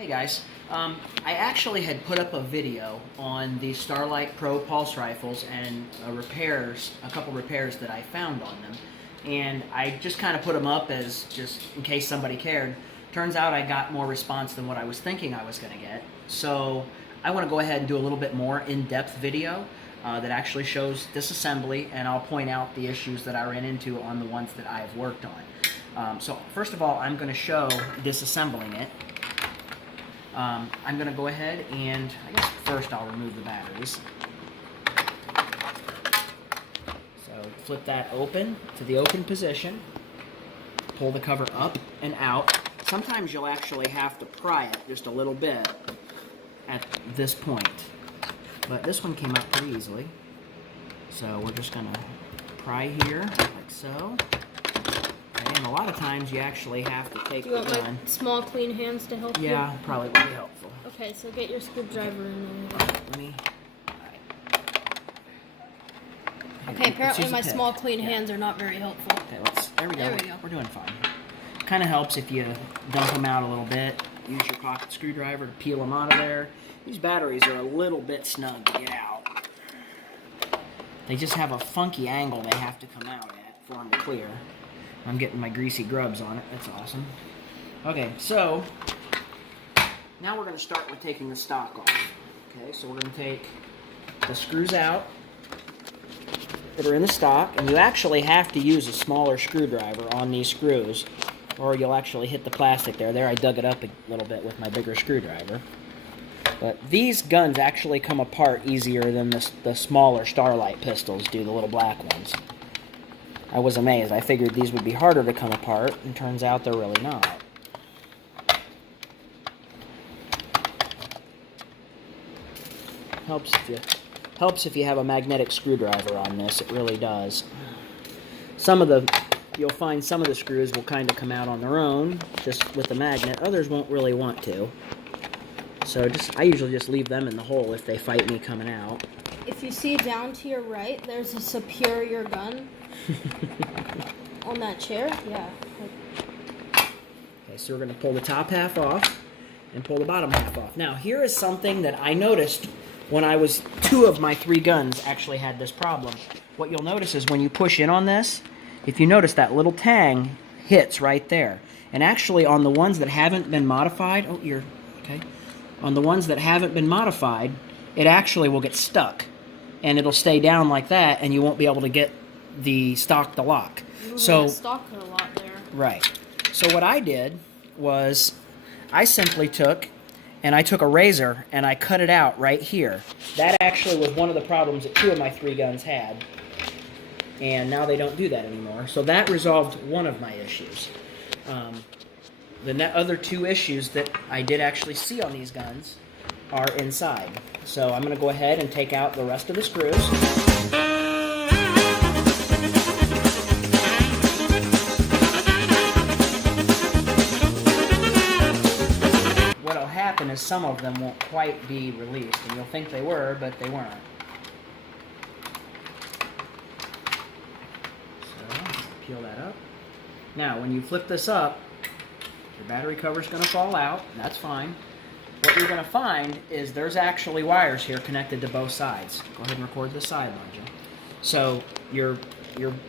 Hey guys, I actually had put up a video on the Starlyte Pro pulse rifles and a couple repairs that I found on them, and I just kind of put them up as just in case somebody cared. Turns out I got more response than what I was thinking I was going to get, so I want to go ahead and do a little bit more in-depth video that actually shows disassembly, and I'll point out the issues that I ran into on the ones that I have worked on. So first of all, I'm going to show disassembling it. I'm going to go ahead and, I guess first I'll remove the batteries. So flip that open to the open position, pull the cover up and out. Sometimes you'll actually have to pry it just a little bit at this point, but this one came out pretty easily. So we're just going to pry here like so. And a lot of times you actually have to take the gun. Do you want my small, clean hands to help you? Yeah, probably would be helpful. Okay, so get your screwdriver in there. Let me... Okay, apparently my small, clean hands are not very helpful. Okay, there we go. There we go. We're doing fine. Kind of helps if you dump them out a little bit. Use your pocket screwdriver to peel them out of there. These batteries are a little bit snug to get out. They just have a funky angle they have to come out at for them to clear. I'm getting my greasy grubs on it. That's awesome. Okay, so now we're going to start with taking the stock off. Okay, so we're going to take the screws out that are in the stock, and you actually have to use a smaller screwdriver on these screws, or you'll actually hit the plastic there. There, I dug it up a little bit with my bigger screwdriver. But these guns actually come apart easier than the smaller Starlyte pistols do, the little black ones. I was amazed. I figured these would be harder to come apart, and turns out they're really not. Helps if you have a magnetic screwdriver on this. It really does. You'll find some of the screws will kind of come out on their own, just with the magnet. Others won't really want to. So I usually just leave them in the hole if they fight me coming out. If you see down to your right, there's a superior gun. On that chair? Yeah. Okay, so we're going to pull the top half off and pull the bottom half off. Now, here is something that I noticed when two of my three guns actually had this problem. What you'll notice is when you push in on this, if you notice that little tang hits right there. And actually on the ones that haven't been modified, on the ones that haven't been modified, it actually will get stuck. And it'll stay down like that, and you won't be able to get the stock to lock. So stock a lot there. Right. So what I did was I simply took a razor and I cut it out right here. That actually was one of the problems that two of my three guns had. And now they don't do that anymore. So that resolved one of my issues. The other two issues that I did actually see on these guns are inside. So I'm going to go ahead and take out the rest of the screws. What'll happen is some of them won't quite be released, and you'll think they were, but they weren't. So, peel that up. Now, when you flip this up, your battery cover's going to fall out, and that's fine. What you're going to find is there's actually wires here connected to both sides. Go ahead and record the side, Roger. So your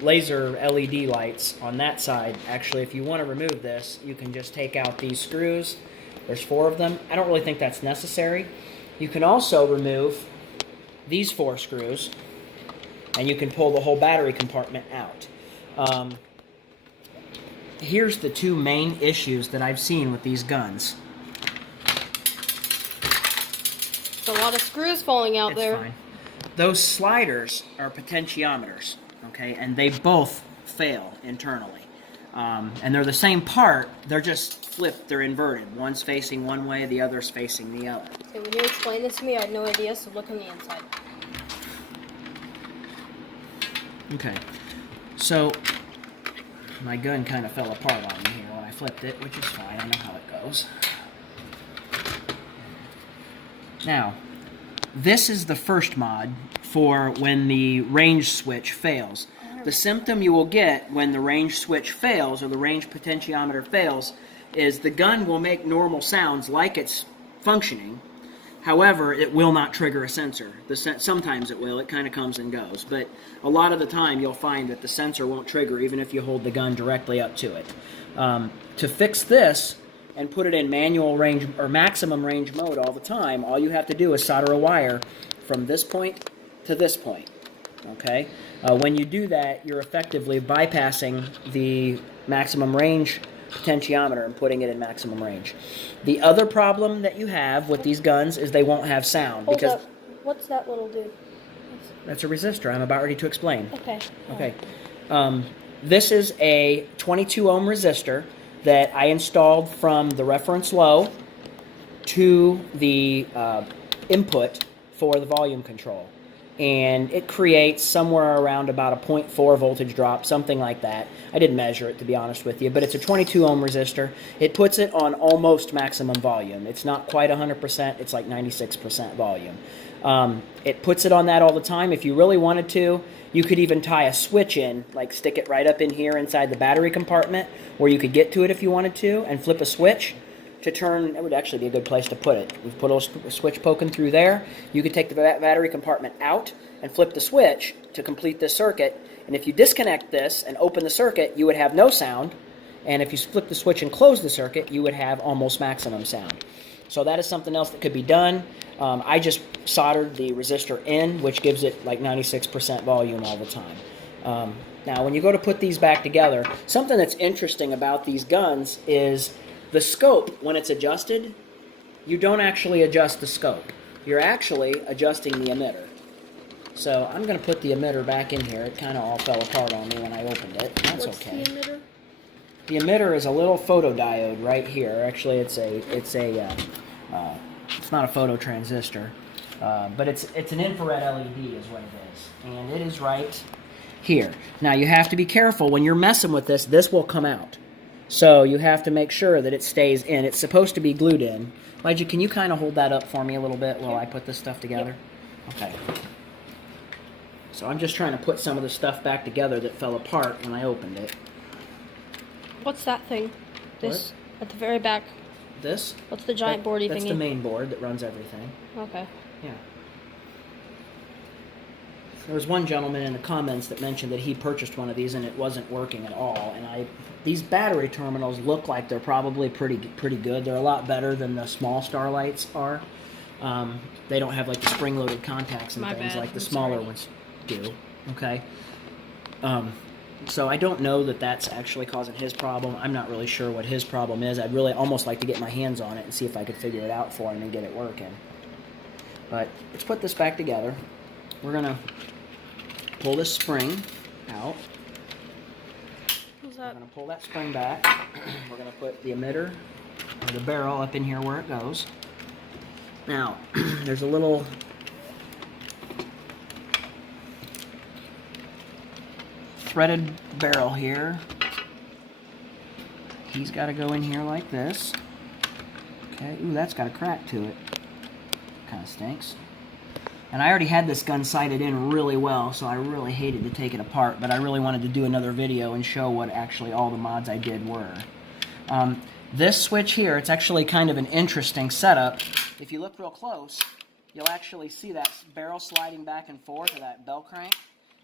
laser LED lights on that side, actually, if you want to remove this, you can just take out these screws. There's 4 of them. I don't really think that's necessary. You can also remove these 4 screws, and you can pull the whole battery compartment out. Here's the two main issues that I've seen with these guns. A lot of screws falling out there. Fine. Those sliders are potentiometers, okay, and they both fail internally. And they're the same part, they're just flipped, they're inverted. One's facing one way, the other's facing the other. Okay, when you explained this to me, I had no idea, so look on the inside. Okay, so my gun kind of fell apart on me here when I flipped it, which is fine, I know how it goes. Now, this is the first mod for when the range switch fails. The symptom you will get when the range switch fails, or the range potentiometer fails, is the gun will make normal sounds like it's functioning. However, it will not trigger a sensor. Sometimes it will. It kind of comes and goes. But a lot of the time, you'll find that the sensor won't trigger even if you hold the gun directly up to it. To fix this and put it in manual range or maximum range mode all the time, all you have to do is solder a wire from this point to this point. Okay? When you do that, you're effectively bypassing the maximum range potentiometer and putting it in maximum range. The other problem that you have with these guns is they won't have sound. Hold up. What's that little dude? That's a resistor. I'm about ready to explain. Okay. Okay. This is a 22 ohm resistor that I installed from the reference low to the input for the volume control. And it creates somewhere around about a 0.4 voltage drop, something like that. I didn't measure it, to be honest with you, but it's a 22 ohm resistor. It puts it on almost maximum volume. It's not quite 100%, it's like 96% volume. It puts it on that all the time. If you really wanted to, you could even tie a switch in, like stick it right up in here inside the battery compartment, where you could get to it if you wanted to, and flip a switch to turn. It would actually be a good place to put it. We've put a switch poking through there. You could take the battery compartment out and flip the switch to complete this circuit. And if you disconnect this and open the circuit, you would have no sound. And if you flip the switch and close the circuit, you would have almost maximum sound. So that is something else that could be done. I just soldered the resistor in, which gives it like 96% volume all the time. Now, when you go to put these back together, something that's interesting about these guns is the scope, when it's adjusted, you don't actually adjust the scope. You're actually adjusting the emitter. So I'm going to put the emitter back in here. It kind of all fell apart on me when I opened it. That's What's okay. the emitter? The emitter is a little photodiode right here. Actually, it's not a photo transistor, but it's an infrared LED is what it is, and it is right here. Now you have to be careful when you're messing with this. This will come out, so you have to make sure that it stays in. It's supposed to be glued in. Elijah, can you kind of hold that up for me a little bit while I put this stuff together? Okay. So I'm just trying to put some of the stuff back together that fell apart when I opened it. What's that thing? This at the very back. This? What's the giant boardy thingy? That's the main board that runs everything. Okay. Yeah. There was one gentleman in the comments that mentioned that he purchased one of these and it wasn't working at all. And these battery terminals look like they're probably pretty good. They're a lot better than the small Starlights are. They don't have like the spring-loaded contacts and things like the smaller ones do. Okay. So I don't know that that's actually causing his problem. I'm not really sure what his problem is. I'd really almost like to get my hands on it and see if I could figure it out for him and get it working. But let's put this back together. We're going to pull this spring out. What's that? We're going to pull that spring back. We're going to put the emitter, or the barrel, up in here where it goes. Now, there's a little threaded barrel here. He's got to go in here like this. Okay, ooh, that's got a crack to it. Kind of stinks. And I already had this gun sighted in really well, so I really hated to take it apart, but I really wanted to do another video and show what actually all the mods I did were. This switch here, it's actually kind of an interesting setup. If you look real close, you'll actually see that barrel sliding back and forth, or that bell crank.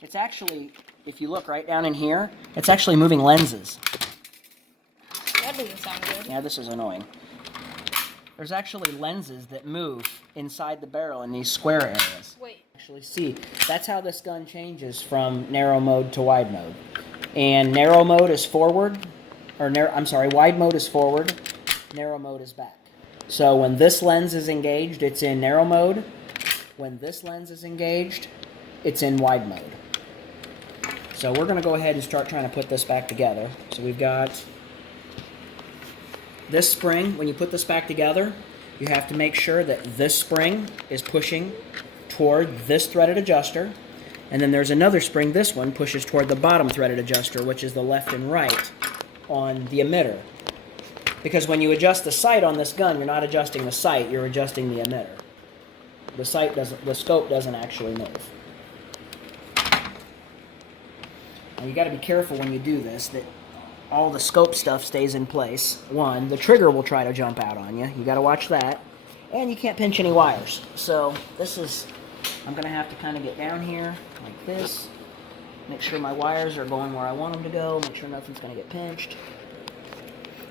It's actually, if you look right down in here, it's actually moving lenses. That doesn't sound good. Yeah, this is annoying. There's actually lenses that move inside the barrel in these square areas. Wait. Actually, see, that's how this gun changes from narrow mode to wide mode. And narrow mode is forward, wide mode is forward, narrow mode is back. So when this lens is engaged, it's in narrow mode. When this lens is engaged, it's in wide mode. So we're going to go ahead and start trying to put this back together. So we've got this spring. When you put this back together, you have to make sure that this spring is pushing toward this threaded adjuster. And then there's another spring, this one, pushes toward the bottom threaded adjuster, which is the left and right on the emitter. Because when you adjust the sight on this gun, you're not adjusting the sight, you're adjusting the emitter. The scope doesn't actually move. Now you got to be careful when you do this that all the scope stuff stays in place. One, the trigger will try to jump out on you. You got to watch that. And you can't pinch any wires. So this is, I'm going to have to kind of get down here like this. Make sure my wires are going where I want them to go. Make sure nothing's going to get pinched.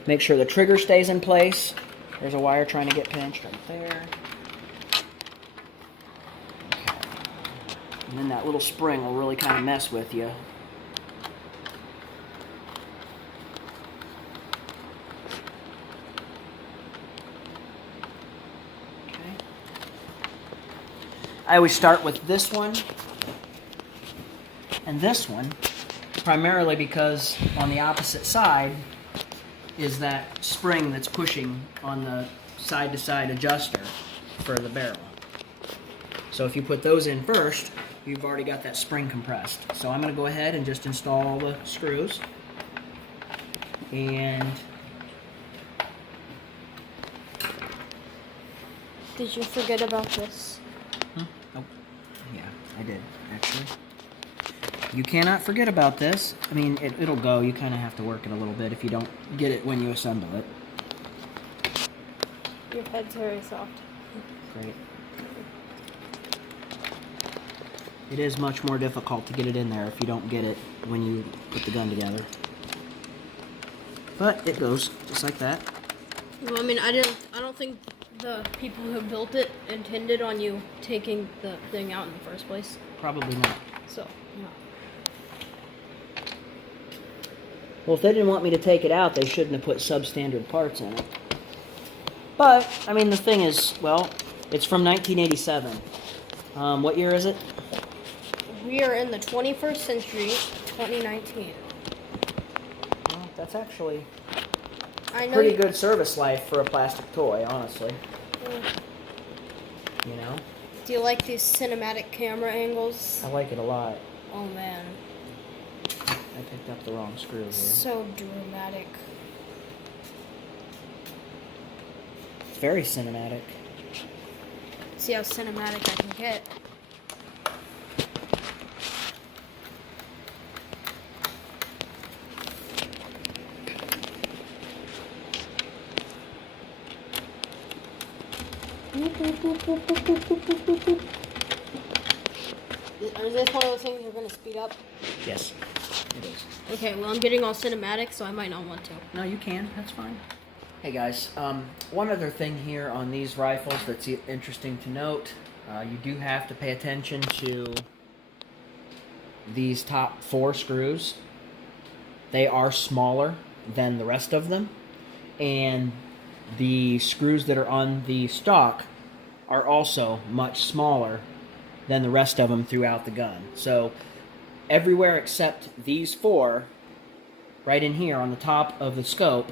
Make sure the trigger stays in place. There's a wire trying to get pinched right there. Okay. And then that little spring will really kind of mess with you. I always start with this one and this one, primarily because on the opposite side is that spring that's pushing on the side-to-side adjuster for the barrel. So if you put those in first, you've already got that spring compressed. So I'm going to go ahead and just install all the screws. And did you forget about this? Oh, yeah, I did, actually. You cannot forget about this. I mean, it'll go. You kind of have to work it a little bit if you don't get it when you assemble it. Your head's very soft. Great. It is much more difficult to get it in there if you don't get it when you put the gun together. But it goes, just like that. Well, I mean, I don't think the people who built it intended on you taking the thing out in the first place. Probably not. So, yeah. Well, if they didn't want me to take it out, they shouldn't have put substandard parts in it. But, I mean, the thing is, well, it's from 1987. What year is it? We are in the 21st century, 2019. Well, that's actually I know pretty good service life for a plastic toy, honestly. You know? Do you like these cinematic camera angles? I like it a lot. Oh man, I picked up the wrong screw here. so dramatic. It's very cinematic. See how cinematic I can get. Is this one of those things you're going to speed up? Yes, it is. Okay, well I'm getting all cinematic, so I might not want to. No, you can. That's fine. Hey guys, one other thing here on these rifles that's interesting to note. You do have to pay attention to these top 4 screws. They are smaller than the rest of them, and the screws that are on the stock are also much smaller than the rest of them throughout the gun. So everywhere except these 4 right in here on the top of the scope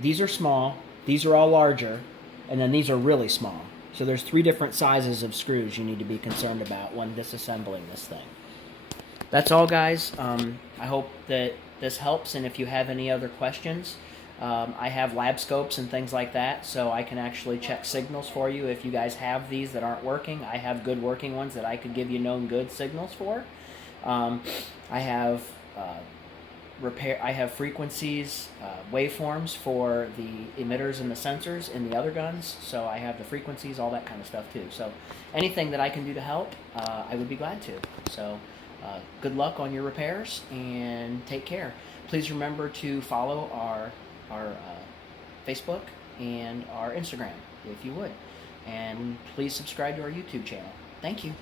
these are small, these are all larger, and then these are really small. So there's 3 different sizes of screws you need to be concerned about when disassembling this thing. That's all, guys. I hope that this helps, and if you have any other questions, I have lab scopes and things like that, so I can actually check signals for you. If you guys have these that aren't working, I have good working ones that I could give you known good signals for. I have I have frequencies, waveforms for the emitters and the sensors in the other guns, so I have the frequencies, all that kind of stuff too. So anything that I can do to help, I would be glad to. So good luck on your repairs, and take care. Please remember to follow our Facebook and our Instagram, if you would. And please subscribe to our YouTube channel. Thank you.